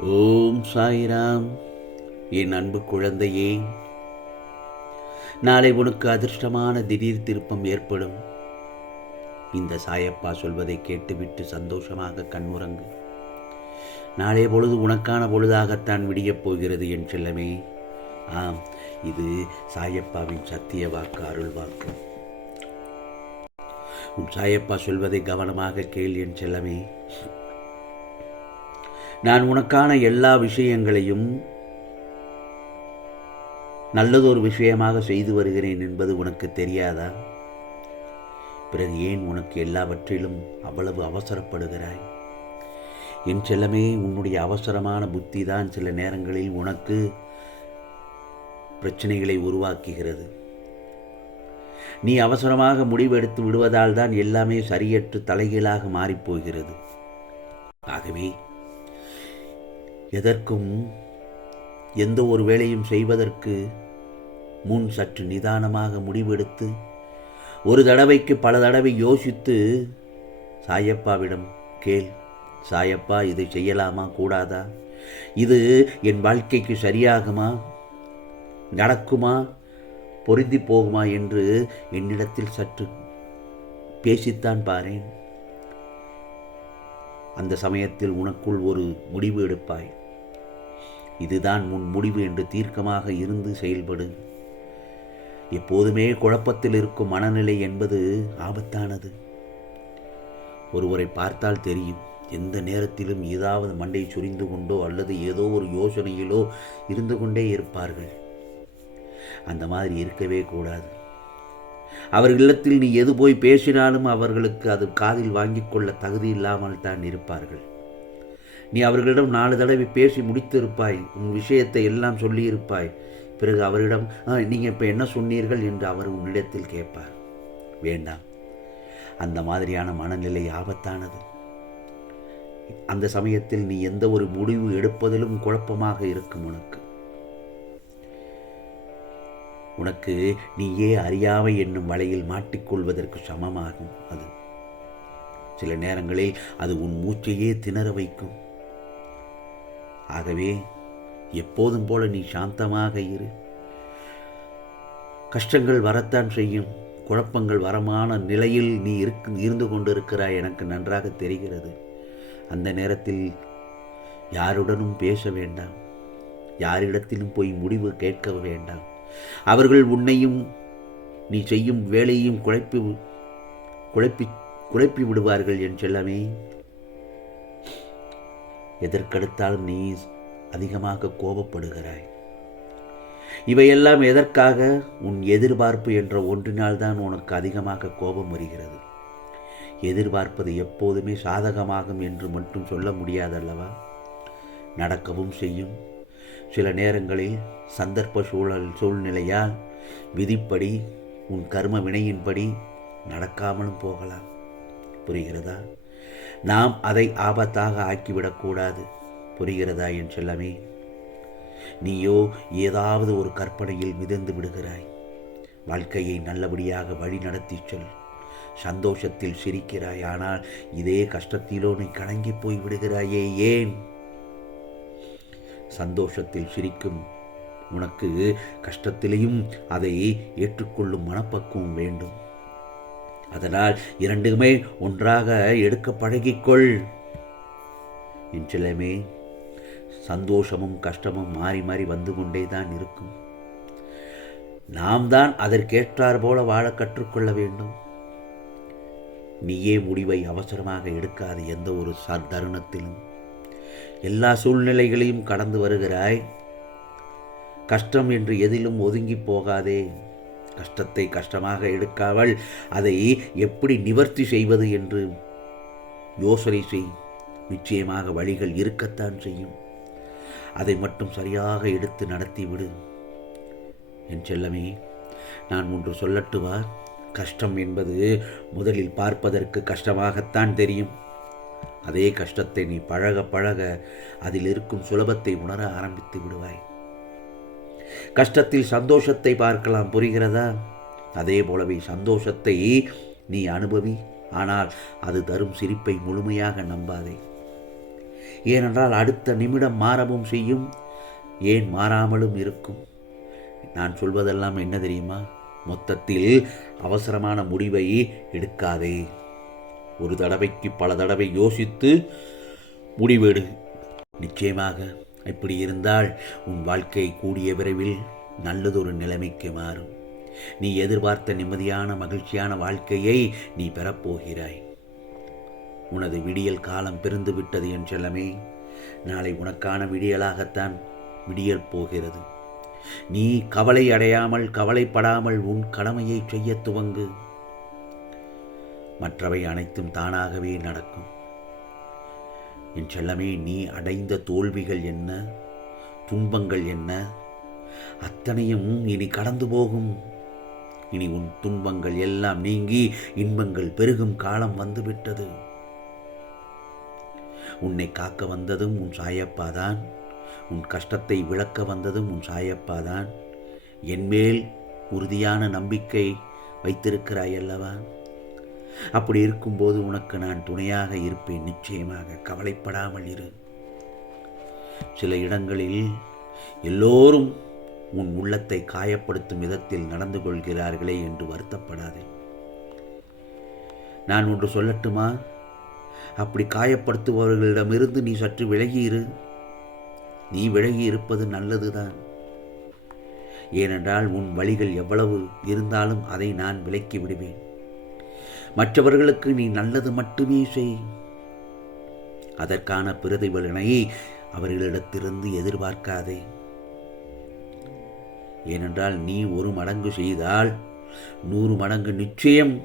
ஓம் சாய்ராம். என் அன்பு குழந்தையே நாளை உனக்கு அதிர்ஷ்டமான திடீர் திருப்பம் ஏற்படும். இந்த சாயப்பா சொல்வதை கேட்டுவிட்டு சந்தோஷமாக கண்முறங்கு. நாளைய பொழுது உனக்கான பொழுதாகத்தான் விடியப் போகிறது என் செல்லமே. ஆம் இது சாயப்பாவின் சத்திய வாக்கு அருள் வாக்கு. உன் சாயப்பா சொல்வதை கவனமாக கேள் என் செல்லமே. நான் உனக்கான எல்லா விஷயங்களையும் நல்லதொரு விஷயமாக செய்து வருகிறேன் என்பது உனக்கு தெரியாதா? பிறகு ஏன் உனக்கு எல்லாவற்றிலும் அவ்வளவு அவசரப்படுகிறாய்? என் செல்லமே உன்னுடைய அவசரமான புத்தி தான் சில நேரங்களில் உனக்கு பிரச்சனைகளை உருவாக்குகிறது. நீ அவசரமாக முடிவெடுத்து விடுவதால் தான் எல்லாமே சரியற்று தலைகீழாக மாறிப்போகிறது ஆகவே எதற்கும் எந்த ஒரு வேலையும் செய்வதற்கு முன் சற்று நிதானமாக முடிவெடுத்து ஒரு தடவைக்கு பல தடவை யோசித்து சாயப்பாவிடம் கேள். சாயப்பா இதை செய்யலாமா? கூடாதா? இது என் வாழ்க்கைக்கு சரியாகுமா? நடக்குமா? பொருந்தி போகுமா? என்று என்னிடத்தில் சற்று பேசித்தான் பாரேன். அந்த சமயத்தில் உனக்குள் ஒரு முடிவு எடுப்பாய். இதுதான் உன் முடிவு என்று தீர்க்கமாக இருந்து செயல்படு. எப்போதுமே குழப்பத்தில் இருக்கும் மனநிலை என்பது ஆபத்தானது. ஒருவரை பார்த்தால் தெரியும் எந்த நேரத்திலும் ஏதாவது மண்டை சுரிந்து கொண்டோ அல்லது ஏதோ ஒரு யோசனையிலோ இருந்து கொண்டே இருப்பார்கள். அந்த மாதிரி இருக்கவே கூடாது. அவர்களிடத்தில் நீ எது போய் பேசினாலும் அவர்களுக்கு அது காதில் வாங்கிக் கொள்ள தகுதி இல்லாமல் தான் இருப்பார்கள். நீ அவர்களிடம் நாலு தடவை பேசி முடித்திருப்பாய். உன் விஷயத்தை எல்லாம் சொல்லியிருப்பாய். பிறகு அவரிடம் நீங்கள் இப்போ என்ன சொன்னீர்கள்? என்று அவர் உன்னிடத்தில் கேட்பார். வேண்டாம். அந்த மாதிரியான மனநிலை ஆபத்தானது. அந்த சமயத்தில் நீ எந்த ஒரு முடிவு எடுப்பதிலும் குழப்பமாக இருக்கும் உனக்கு. உனக்கு நீயே அறியாமை என்னும் வலையில் மாட்டிக்கொள்வதற்கு சமமாகும் அது. சில நேரங்களில் அது உன் மூச்சையே திணற வைக்கும். ஆகவே எப்போதும் போல நீ சாந்தமாக இரு. கஷ்டங்கள் வரத்தான் செய்யும். குழப்பங்கள் வரமான நிலையில் நீ இருக்கு இருந்து கொண்டிருக்கிறாய் எனக்கு நன்றாக தெரிகிறது. அந்த நேரத்தில் யாருடனும் பேச வேண்டாம். யாரிடத்திலும் போய் முடிவு கேட்க வேண்டாம். அவர்கள் உன்னையும் நீ செய்யும் வேலையும் குழப்பி குழப்பி குழப்பி விடுவார்கள் என் செல்லமே. எதற்கெடுத்தாலும் நீ அதிகமாக கோபப்படுகிறாய். இவையெல்லாம் எதற்காக? உன் எதிர்பார்ப்பு என்ற ஒன்றினால் தான் உனக்கு அதிகமாக கோபம் வருகிறது. எதிர்பார்ப்பது எப்போதுமே சாதகமாகும் என்று மட்டும் சொல்ல முடியாதல்லவா? நடக்கவும் செய்யும். சில நேரங்களில் சந்தர்ப்ப சூழல் சூழ்நிலையால் விதிப்படி உன் கர்ம வினையின்படி நடக்காமலும் போகலாம். புரிகிறதா? நாம் அதை ஆபத்தாக ஆக்கிவிடக்கூடாது. புரிகிறதா என் செல்லமே? நீயோ ஏதாவது ஒரு கற்பனையில் மிதந்து விடுகிறாய். வாழ்க்கையை நல்லபடியாக வழி நடத்தி சொல். சந்தோஷத்தில் சிரிக்கிறாய் ஆனால் இதே கஷ்டத்திலோ நீ கலங்கி போய் விடுகிறாயே ஏன்? சந்தோஷத்தில் சிரிக்கும் உனக்கு கஷ்டத்திலையும் அதை ஏற்றுக்கொள்ளும் மனப்பக்குவம் வேண்டும். அதனால் இரண்டுமே ஒன்றாக எடுக்க பழகிக்கொள். என் சந்தோஷமும் கஷ்டமும் மாறி மாறி வந்து கொண்டே தான் இருக்கும். நாம் தான் அதற்கேற்றார் போல வாழ கற்றுக்கொள்ள வேண்டும். நீயே முடிவை அவசரமாக எடுக்காது எந்த ஒரு தருணத்திலும் எல்லா சூழ்நிலைகளையும் கடந்து வருகிறாய். கஷ்டம் என்று எதிலும் ஒதுங்கி போகாதே. கஷ்டத்தை கஷ்டமாக எடுக்காமல் அதை எப்படி நிவர்த்தி செய்வது என்று யோசனை செய். நிச்சயமாக வழிகள் இருக்கத்தான் செய்யும். அதை மட்டும் சரியாக எடுத்து நடத்திவிடு. என் செல்லமே நான் ஒன்று சொல்லட்டுவா கஷ்டம் என்பது முதலில் பார்ப்பதற்கு கஷ்டமாகத்தான் தெரியும். அதே கஷ்டத்தை நீ பழக பழக அதில் இருக்கும் சுலபத்தை உணர ஆரம்பித்து விடுவாய். கஷ்டத்தில் சந்தோஷத்தை பார்க்கலாம் புரிகிறதா? அதே போலவே சந்தோஷத்தை நீ அனுபவி ஆனால் அது தரும் சிரிப்பை முழுமையாக நம்பாதே. ஏனென்றால் அடுத்த நிமிடம் மாறவும் செய்யும் ஏன் மாறாமலும் இருக்கும். நான் சொல்வதெல்லாம் என்ன தெரியுமா? மொத்தத்தில் அவசரமான முடிவை எடுக்காதே. ஒரு தடவைக்கு பல தடவை யோசித்து முடிவெடு நிச்சயமாக இப்படி இருந்தால் உன் வாழ்க்கை கூடிய விரைவில் நல்லதொரு நிலைமைக்கு மாறும். நீ எதிர்பார்த்த நிம்மதியான மகிழ்ச்சியான வாழ்க்கையை நீ பெறப்போகிறாய். உனது விடியல் காலம் பிறந்து விட்டது என் செல்லமே. நாளை உனக்கான விடியலாகத்தான் விடியல் போகிறது. நீ கவலை அடையாமல் கவலைப்படாமல் உன் கடமையை செய்ய துவங்கு. மற்றவை அனைத்தும் தானாகவே நடக்கும். என் செல்லமே நீ அடைந்த தோல்விகள் என்ன? துன்பங்கள் என்ன? அத்தனையும் இனி கடந்து போகும். இனி உன் துன்பங்கள் எல்லாம் நீங்கி இன்பங்கள் பெருகும் காலம் வந்துவிட்டது. உன்னை காக்க வந்ததும் உன் சாயப்பாதான் உன் கஷ்டத்தை விளக்க வந்ததும் உன் சாயப்பாதான் என்மேல் உறுதியான நம்பிக்கை வைத்திருக்கிறாய் அல்லவா? அப்படி இருக்கும்போது உனக்கு நான் துணையாக இருப்பேன். நிச்சயமாக கவலைப்படாமல் இரு. சில இடங்களில் எல்லோரும் உன் உள்ளத்தை காயப்படுத்தும் விதத்தில் நடந்து கொள்கிறார்களே என்று வருத்தப்படாதே. நான் ஒன்று சொல்லட்டுமா? அப்படி காயப்படுத்துபவர்களிடமிருந்து நீ சற்று விலகி இரு நீ விலகி இருப்பது நல்லதுதான். ஏனென்றால் உன் வழிகள் எவ்வளவு இருந்தாலும் அதை நான் விலக்கி விடுவேன். மற்றவர்களுக்கு நீ நல்லது மட்டுமே செய். அதற்கான பிரதிபலனை அவர்களிடத்திலிருந்து எதிர்பார்க்காதே. ஏனென்றால் நீ ஒரு மடங்கு செய்தால் நூறு மடங்கு நிச்சயம்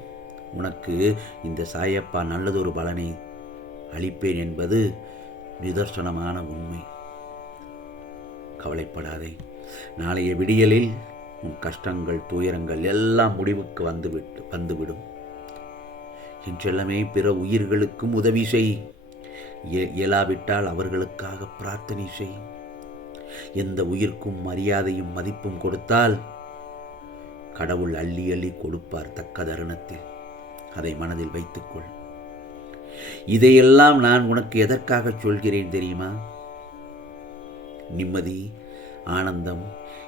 உனக்கு இந்த சாயப்பா நல்லதொரு பலனை அளிப்பேன் என்பது நிதர்சனமான உண்மை. கவலைப்படாதே. நாளைய விடியலில் உன் கஷ்டங்கள் துயரங்கள் எல்லாம் முடிவுக்கு வந்துவிட்டு வந்துவிடும். என் செல்லமே பிற உயிர்களுக்கும் உதவி செய். இயலாவிட்டால் அவர்களுக்காக பிரார்த்தனை செய். எந்த உயிர்க்கும் மரியாதையும் மதிப்பும் கொடுத்தால் கடவுள் அள்ளி அள்ளி கொடுப்பார் தக்க தருணத்தில் அதை மனதில் வைத்துக்கொள். இதையெல்லாம் நான் உனக்கு எதற்காக சொல்கிறேன் தெரியுமா? நிம்மதி ஆனந்தம்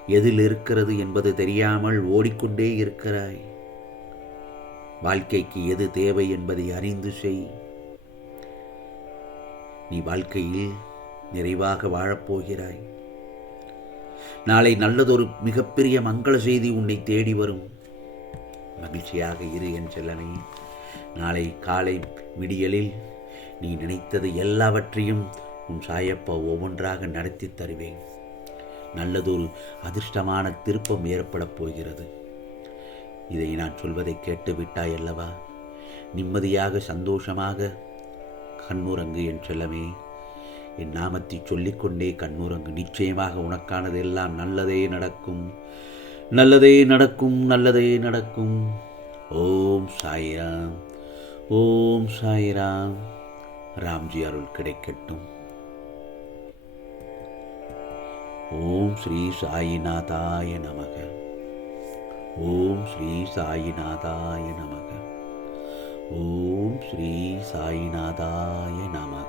எதில் இருக்கிறது என்பது தெரியாமல் ஓடிக்கொண்டே இருக்கிறாய். வாழ்க்கைக்கு எது தேவை என்பதை அறிந்து செய். நீ வாழ்க்கையில் நிறைவாக வாழப்போகிறாய். நாளை நல்லதொரு மிகப்பெரிய மங்கள செய்தி உன்னை தேடி வரும். மகிழ்ச்சியாக இரு என் செல்லமே நாளை காலை விடியலில் நீ நினைத்தது எல்லாவற்றையும் உன் சாயப்பா ஒவ்வொன்றாக நடத்தி தருவேன். நல்லதொரு அதிர்ஷ்டமான திருப்பம் ஏற்படப் போகிறது. இதை நான் சொல்வதை கேட்டு விட்டாய் அல்லவா நிம்மதியாக சந்தோஷமாக? கண்ணுரங்கு என் செல்லமே என் நாமத்தை சொல்லிக்கொண்டே கண்ணுரங்கு நிச்சயமாக உனக்கானது எல்லாம் நல்லதே நடக்கும். நல்லதே நடக்கும் நல்லதே நடக்கும். ஓம் சாய்ராம் ஓம் சாய்ராம். ராம்ஜி அருள் கிடைக்கட்டும். ஓம் ஸ்ரீ சாயிநாதாய நமக. ஓம் ஸ்ரீ சாயிநாதாய நமக. ஓம் ஸ்ரீ சாயிநாதாய நமக.